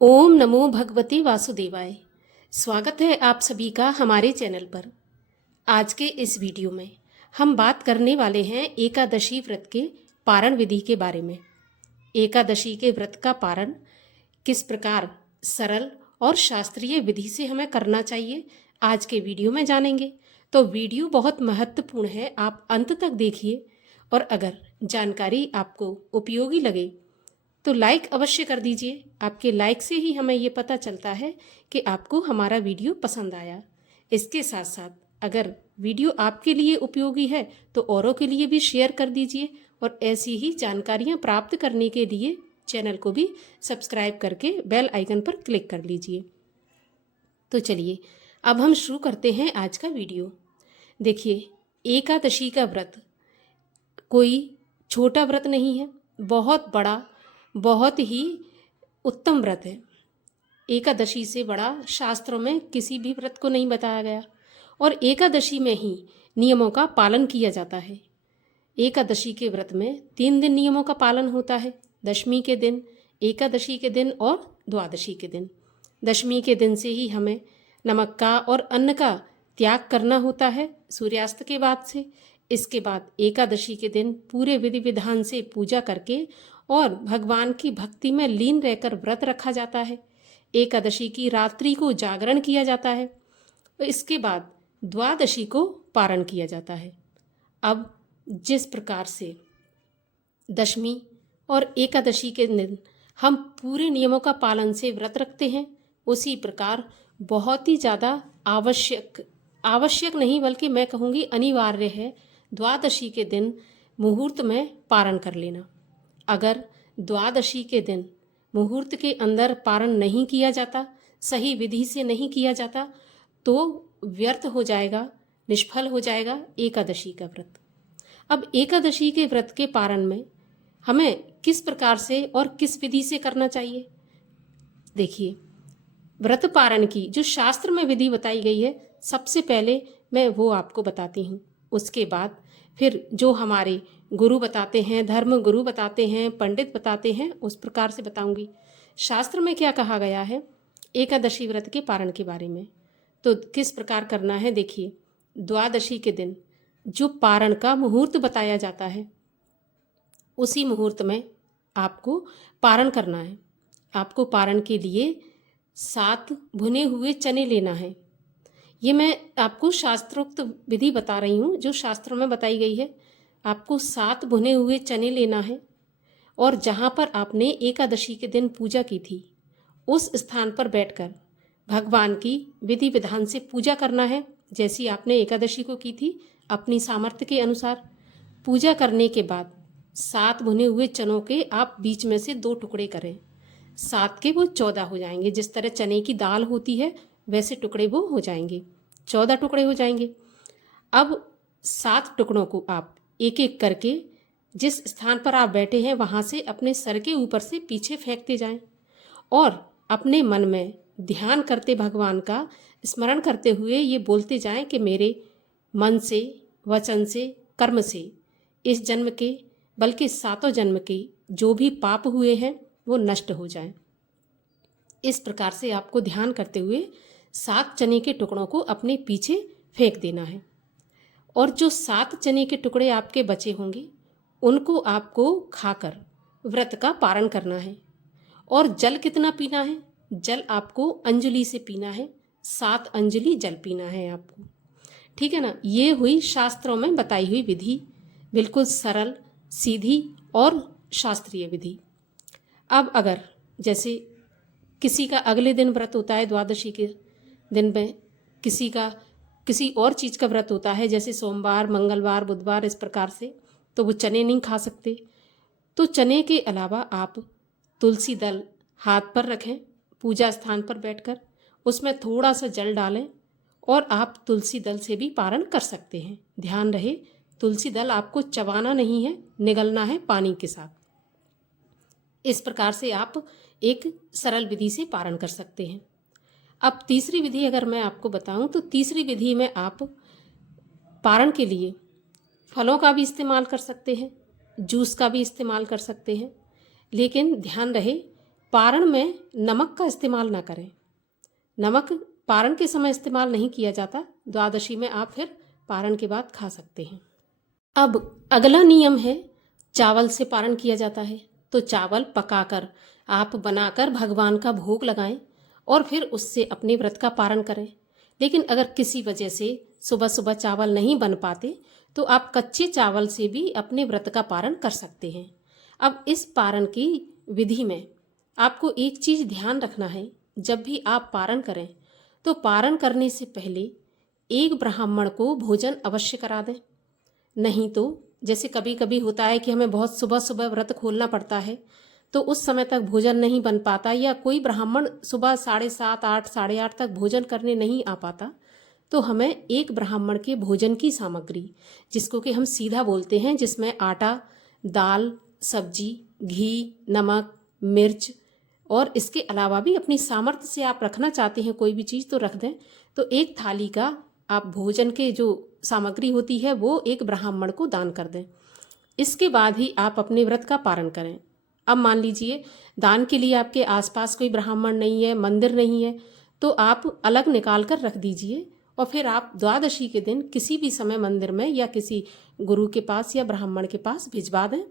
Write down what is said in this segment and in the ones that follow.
ओम नमो भगवते वासुदेवाय। स्वागत है आप सभी का हमारे चैनल पर। आज के इस वीडियो में हम बात करने वाले हैं एकादशी व्रत के पारण विधि के बारे में। एकादशी के व्रत का पारण किस प्रकार सरल और शास्त्रीय विधि से हमें करना चाहिए, आज के वीडियो में जानेंगे। तो वीडियो बहुत महत्वपूर्ण है, आप अंत तक देखिए और अगर जानकारी आपको उपयोगी लगे तो लाइक अवश्य कर दीजिए। आपके लाइक से ही हमें ये पता चलता है कि आपको हमारा वीडियो पसंद आया। इसके साथ साथ अगर वीडियो आपके लिए उपयोगी है तो औरों के लिए भी शेयर कर दीजिए और ऐसी ही जानकारियां प्राप्त करने के लिए चैनल को भी सब्सक्राइब करके बेल आइकन पर क्लिक कर लीजिए। तो चलिए अब हम शुरू करते हैं आज का वीडियो। देखिए, एकादशी का व्रत कोई छोटा व्रत नहीं है, बहुत बड़ा, बहुत ही उत्तम व्रत है। एकादशी से बड़ा शास्त्रों में किसी भी व्रत को नहीं बताया गया और एकादशी में ही नियमों का पालन किया जाता है। एकादशी के व्रत में 3 दिन नियमों का पालन होता है, दशमी के दिन, एकादशी के दिन और द्वादशी के दिन। दशमी के दिन से ही हमें नमक का और अन्न का त्याग करना होता है सूर्यास्त के बाद से। इसके बाद एकादशी के दिन पूरे विधि विधान से पूजा करके और भगवान की भक्ति में लीन रहकर व्रत रखा जाता है। एकादशी की रात्रि को जागरण किया जाता है। इसके बाद द्वादशी को पारण किया जाता है। अब जिस प्रकार से दशमी और एकादशी के दिन हम पूरे नियमों का पालन से व्रत रखते हैं, उसी प्रकार बहुत ही ज़्यादा आवश्यक नहीं बल्कि मैं कहूँगी अनिवार्य है द्वादशी के दिन मुहूर्त में पारण कर लेना। अगर द्वादशी के दिन मुहूर्त के अंदर पारण नहीं किया जाता, सही विधि से नहीं किया जाता, तो व्यर्थ हो जाएगा, निष्फल हो जाएगा एकादशी का व्रत। अब एकादशी के व्रत के पारण में हमें किस प्रकार से और किस विधि से करना चाहिए? देखिए, व्रत पारण की जो शास्त्र में विधि बताई गई है, सबसे पहले मैं वो आपको बताती हूँ। उसके बाद फिर जो हमारे गुरु बताते हैं, धर्म गुरु बताते हैं, पंडित बताते हैं, उस प्रकार से बताऊंगी। शास्त्र में क्या कहा गया है एकादशी व्रत के पारण के बारे में, तो किस प्रकार करना है देखिए। द्वादशी के दिन जो पारण का मुहूर्त बताया जाता है, उसी मुहूर्त में आपको पारण करना है। आपको पारण के लिए 7 भुने हुए चने लेना है। ये मैं आपको शास्त्रोक्त विधि बता रही हूँ, जो शास्त्रों में बताई गई है। आपको 7 भुने हुए चने लेना है और जहाँ पर आपने एकादशी के दिन पूजा की थी, उस स्थान पर बैठकर भगवान की विधि विधान से पूजा करना है, जैसी आपने एकादशी को की थी, अपनी सामर्थ्य के अनुसार। पूजा करने के बाद 7 भुने हुए चनों के आप बीच में से 2 टुकड़े करें। 7 के वो 14 हो जाएंगे। जिस तरह चने की दाल होती है वैसे टुकड़े वो हो जाएंगे, 14 टुकड़े हो जाएंगे। अब 7 टुकड़ों को आप एक एक करके जिस स्थान पर आप बैठे हैं वहाँ से अपने सर के ऊपर से पीछे फेंकते जाएं और अपने मन में ध्यान करते, भगवान का स्मरण करते हुए ये बोलते जाएं कि मेरे मन से, वचन से, कर्म से इस जन्म के बल्कि 7 जन्म के जो भी पाप हुए हैं वो नष्ट हो जाएं। इस प्रकार से आपको ध्यान करते हुए 7 चने के टुकड़ों को अपने पीछे फेंक देना है और जो 7 चने के टुकड़े आपके बचे होंगे उनको आपको खाकर व्रत का पारण करना है। और जल कितना पीना है? जल आपको अंजलि से पीना है, 7 अंजलि जल पीना है आपको, ठीक है ना। ये हुई शास्त्रों में बताई हुई विधि, बिल्कुल सरल, सीधी और शास्त्रीय विधि। अब अगर जैसे किसी का अगले दिन व्रत होता है, द्वादशी के दिन में किसी का किसी और चीज़ का व्रत होता है, जैसे सोमवार, मंगलवार, बुधवार, इस प्रकार से, तो वो चने नहीं खा सकते। तो चने के अलावा आप तुलसी दल हाथ पर रखें, पूजा स्थान पर बैठकर उसमें थोड़ा सा जल डालें और आप तुलसी दल से भी पारण कर सकते हैं। ध्यान रहे, तुलसी दल आपको चबाना नहीं है, निगलना है पानी के साथ। इस प्रकार से आप एक सरल विधि से पारण कर सकते हैं। अब तीसरी विधि अगर मैं आपको बताऊं, तो तीसरी विधि में आप पारण के लिए फलों का भी इस्तेमाल कर सकते हैं, जूस का भी इस्तेमाल कर सकते हैं, लेकिन ध्यान रहे पारण में नमक का इस्तेमाल ना करें। नमक पारण के समय इस्तेमाल नहीं किया जाता। द्वादशी में आप फिर पारण के बाद खा सकते हैं। अब अगला नियम है, चावल से पारण किया जाता है। तो चावल पकाकर आप बनाकर भगवान का भोग लगाएं और फिर उससे अपने व्रत का पारण करें। लेकिन अगर किसी वजह से सुबह सुबह चावल नहीं बन पाते तो आप कच्चे चावल से भी अपने व्रत का पारण कर सकते हैं। अब इस पारण की विधि में आपको एक चीज़ ध्यान रखना है, जब भी आप पारण करें तो पारण करने से पहले एक ब्राह्मण को भोजन अवश्य करा दें। नहीं तो जैसे कभी कभी होता है कि हमें बहुत सुबह सुबह व्रत खोलना पड़ता है तो उस समय तक भोजन नहीं बन पाता, या कोई ब्राह्मण सुबह 7:30 8 8:30 तक भोजन करने नहीं आ पाता, तो हमें एक ब्राह्मण के भोजन की सामग्री, जिसको कि हम सीधा बोलते हैं, जिसमें आटा, दाल, सब्जी, घी, नमक, मिर्च और इसके अलावा भी अपनी सामर्थ्य से आप रखना चाहते हैं कोई भी चीज़ तो रख दें। तो एक थाली का आप भोजन के जो सामग्री होती है वो एक ब्राह्मण को दान कर दें। इसके बाद ही आप अपने व्रत का पारण करें। अब मान लीजिए दान के लिए आपके आसपास कोई ब्राह्मण नहीं है, मंदिर नहीं है, तो आप अलग निकाल कर रख दीजिए और फिर आप द्वादशी के दिन किसी भी समय मंदिर में या किसी गुरु के पास या ब्राह्मण के पास भिजवा दें।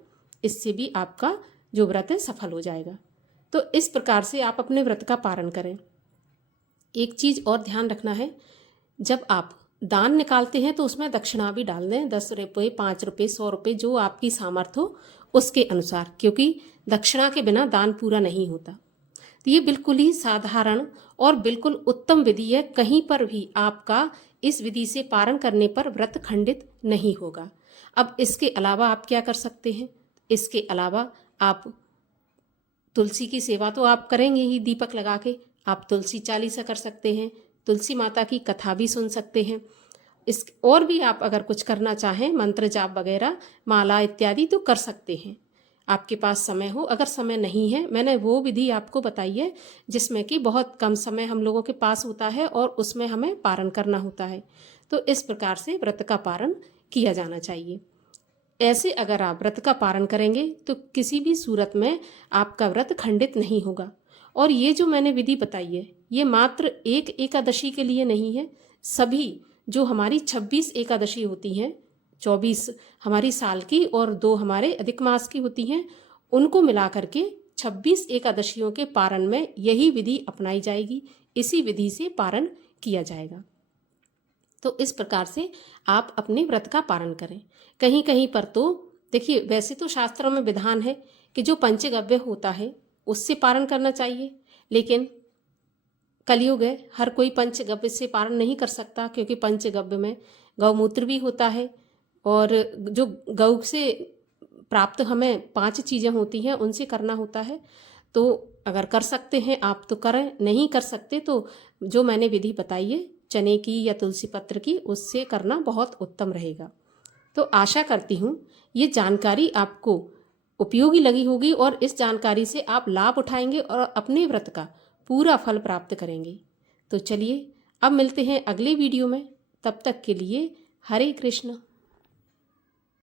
इससे भी आपका जो व्रत है सफल हो जाएगा। तो इस प्रकार से आप अपने व्रत का पारण करें। एक चीज़ और ध्यान रखना है, जब आप दान निकालते हैं तो उसमें दक्षिणा भी डाल दें, 10 रुपये, 5 रुपये, 100 रुपये, जो आपकी सामर्थ्य हो उसके अनुसार, क्योंकि दक्षिणा के बिना दान पूरा नहीं होता। तो ये बिल्कुल ही साधारण और बिल्कुल उत्तम विधि है। कहीं पर भी आपका इस विधि से पारण करने पर व्रत खंडित नहीं होगा। अब इसके अलावा आप क्या कर सकते हैं? इसके अलावा आप तुलसी की सेवा तो आप करेंगे ही, दीपक लगा के आप तुलसी चालीसा कर सकते हैं, तुलसी माता की कथा भी सुन सकते हैं। इस और भी आप अगर कुछ करना चाहें, मंत्र जाप वगैरह, माला इत्यादि, तो कर सकते हैं आपके पास समय हो। अगर समय नहीं है, मैंने वो विधि आपको बताई है जिसमें कि बहुत कम समय हम लोगों के पास होता है और उसमें हमें पारण करना होता है। तो इस प्रकार से व्रत का पारण किया जाना चाहिए। ऐसे अगर आप व्रत का पारण करेंगे तो किसी भी सूरत में आपका व्रत खंडित नहीं होगा। और ये जो मैंने विधि बताई है ये मात्र एक एकादशी के लिए नहीं है, सभी जो हमारी 26 एकादशी होती हैं, 24 हमारी साल की और 2 हमारे अधिक मास की होती हैं, उनको मिला करके 26 एकादशियों के पारण में यही विधि अपनाई जाएगी। इसी विधि से पारण किया जाएगा। तो इस प्रकार से आप अपने व्रत का पारण करें। कहीं कहीं पर तो देखिए, वैसे तो शास्त्रों में विधान है कि जो पंचगव्य होता है उससे पारण करना चाहिए, लेकिन कलयुग है, हर कोई पंचगव्य से पारण नहीं कर सकता, क्योंकि पंचगव्य में गौमूत्र भी होता है और जो गौ से प्राप्त हमें 5 चीज़ें होती हैं उनसे करना होता है। तो अगर कर सकते हैं आप तो करें, नहीं कर सकते तो जो मैंने विधि बताई है चने की या तुलसी पत्र की, उससे करना बहुत उत्तम रहेगा। तो आशा करती हूँ ये जानकारी आपको उपयोगी लगी होगी और इस जानकारी से आप लाभ उठाएंगे और अपने व्रत का पूरा फल प्राप्त करेंगे। तो चलिए अब मिलते हैं अगले वीडियो में, तब तक के लिए हरे कृष्ण।